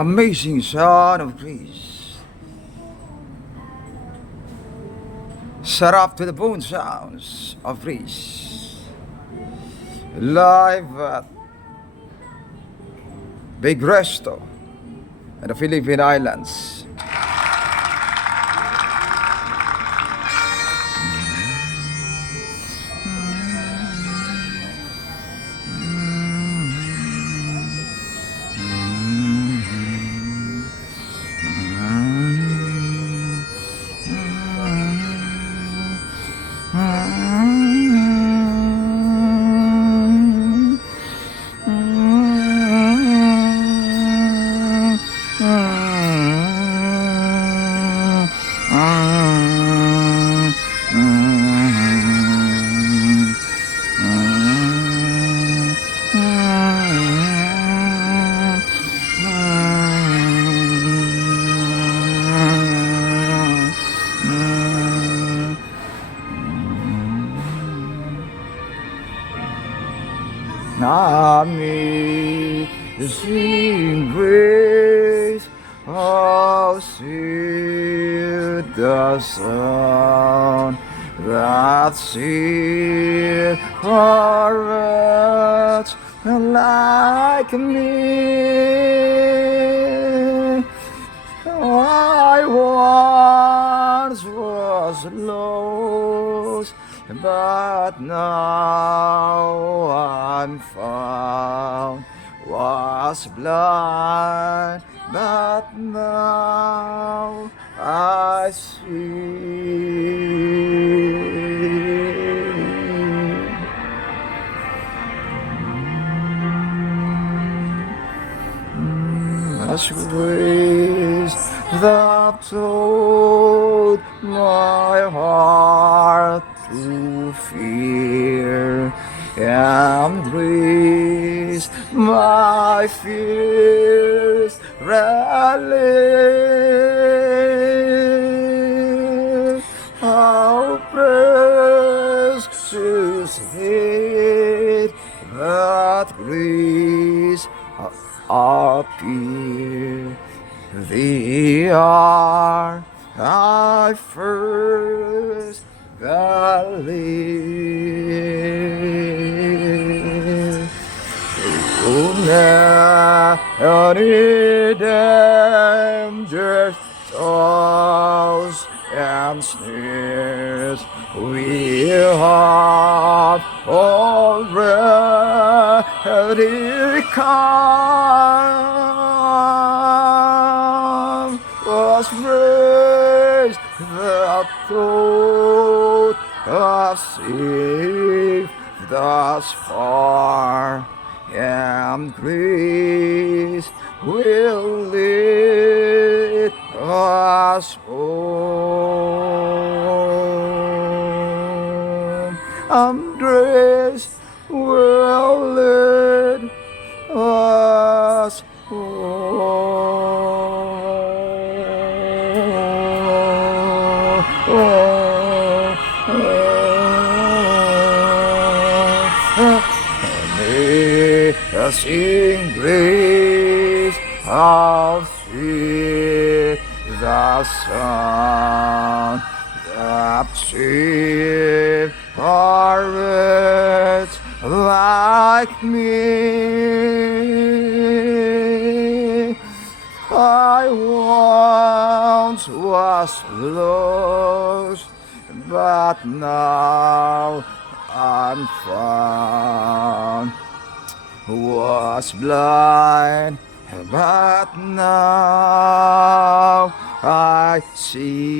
Amazing sound of breeze. Set up to the bone sounds of breeze. Live at Big Resto in the Philippine Islands. Amazing grace, how sweet the sound that saved a wretch like me. I once was lost, but now I'm found. Was blind, but now I see. As grace that taught my heart to fear, and grace my fears relieve. How precious it that grace appear the hour I first believed. Any dangers, toils, and snares we have already come. Was grace that thought of safe thus far, and grace will lead us home. And grace will lead us Amazing grace, how sweet the sound that saved a wretch like me. I once was lost, but now I'm found. Was blind, but now I see.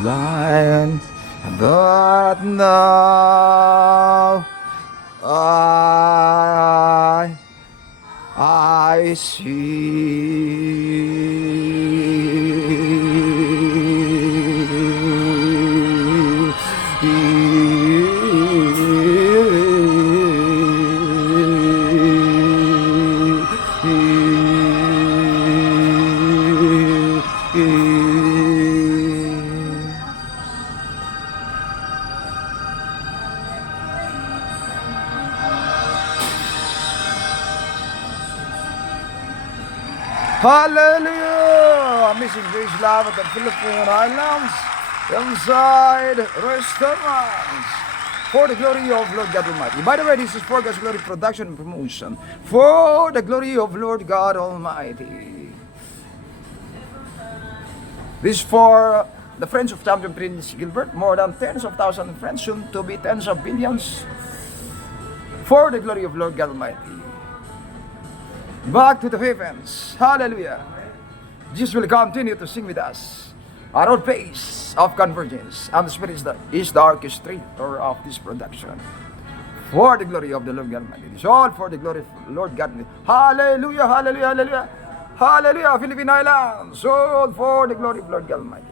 Blind, but now I see. Hallelujah! Amazing grace love at the Philippine Islands, inside restaurants, for the glory of Lord God Almighty. By the way, this is for God's glory production and promotion, for the glory of Lord God Almighty. This is for the friends of Champion Prince Gilbert, more than tens of thousands of friends, soon to be tens of billions, for the glory of Lord God Almighty. Back to the heavens. Hallelujah. Jesus will continue to sing with us at our pace of convergence. And the Spirit is the orchestrator of this production. For the glory of the Lord God Almighty. It's all for the glory of Lord God Almighty. Hallelujah, hallelujah, hallelujah. Hallelujah, Philippine Islands. All for the glory of Lord God Almighty.